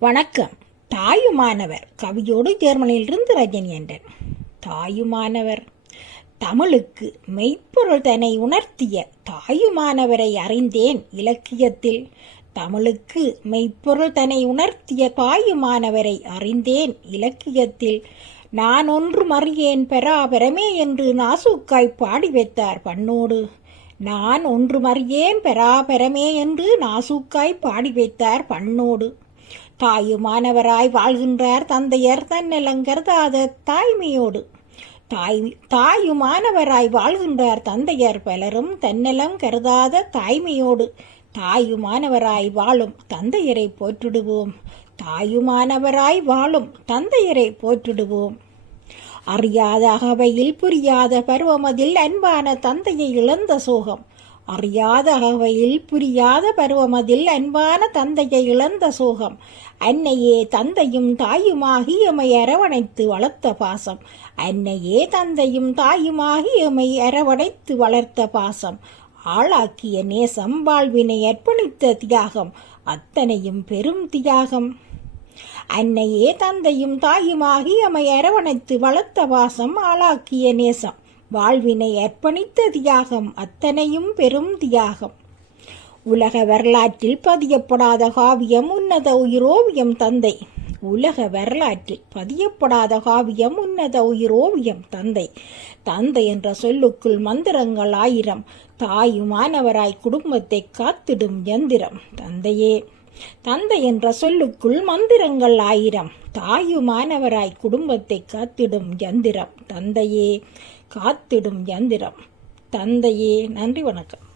வணக்கம். தாயுமானவர் கவியோடு ஜெர்மனியிலிருந்து ரஜினி என்றன் தாயுமானவர் தமிழுக்கு மெய்ப்பொருள் தன்னை உணர்த்திய தாயுமானவரை அறிந்தேன் இலக்கியத்தில். தமிழுக்கு மெய்ப்பொருள் தன்னை உணர்த்திய தாயுமானவரை அறிந்தேன் இலக்கியத்தில். நான் ஒன்று மறியேன் பெறாபெறமே என்று நாசுக்காய் பாடி வைத்தார் பண்ணோடு. நான் ஒன்று மறியேன் பெறாபெறமே என்று நாசுக்காய் பாடி வைத்தார் பண்ணோடு. தாயுமானவராய் வாழ்கின்றார் தந்தையர் தன்னலங்கர்தாத தாய்மையோடு. தாய் தாயுமானவராய் வாழ்கின்றார் தந்தையர் பலரும் தன்னலம் கருதாத தாய்மையோடு. தாயுமானவராய் வாழும் தந்தையரை போற்றிடுவோம். தாயுமானவராய் வாழும் தந்தையரை போற்றிடுவோம். அறியாத அகவையில் புரியாத பருவமதில் அன்பான தந்தையை இழந்த சோகம். அறியாத அகவையில் புரியாத பருவமதில் அன்பான தந்தையை இழந்த சோகம். அன்னையே தந்தையும் தாயுமாகி எமை அரவணைத்து வளர்த்த பாசம். அன்னையே தந்தையும் தாயுமாகி எமை அரவணைத்து வளர்த்த பாசம். ஆளாக்கிய நேசம் வாழ்வினை அர்ப்பணித்த தியாகம். அத்தனையும் பெரும் தியாகம். அன்னையே தந்தையும் தாயுமாகி எமை அரவணைத்து வளர்த்த பாசம் ஆளாக்கிய நேசம். வாழ்வினை அர்ப்பணித்த தியாகம் அத்தனையும் பெரும் தியாகம். உலக வரலாற்றில் பதியப்படாத காவியம் உன்னத உயிரோவியம் தந்தை. உலக வரலாற்றில் பதியப்படாத காவியம் உன்னத உயிரோவியம் தந்தை. தந்தை என்ற சொல்லுக்குள் மந்திரங்கள் ஆயிரம். தாயுமானவராய் குடும்பத்தை காத்திடும் எந்திரம் தந்தையே. தந்தை என்ற சொல்லுக்குள் மந்திரங்கள் ஆயிரம். தாயுமானவராய் குடும்பத்தை காத்திடும் யந்திரம் தந்தையே. காத்திடும் யந்திரம். தந்தையே நன்றி வணக்கம்.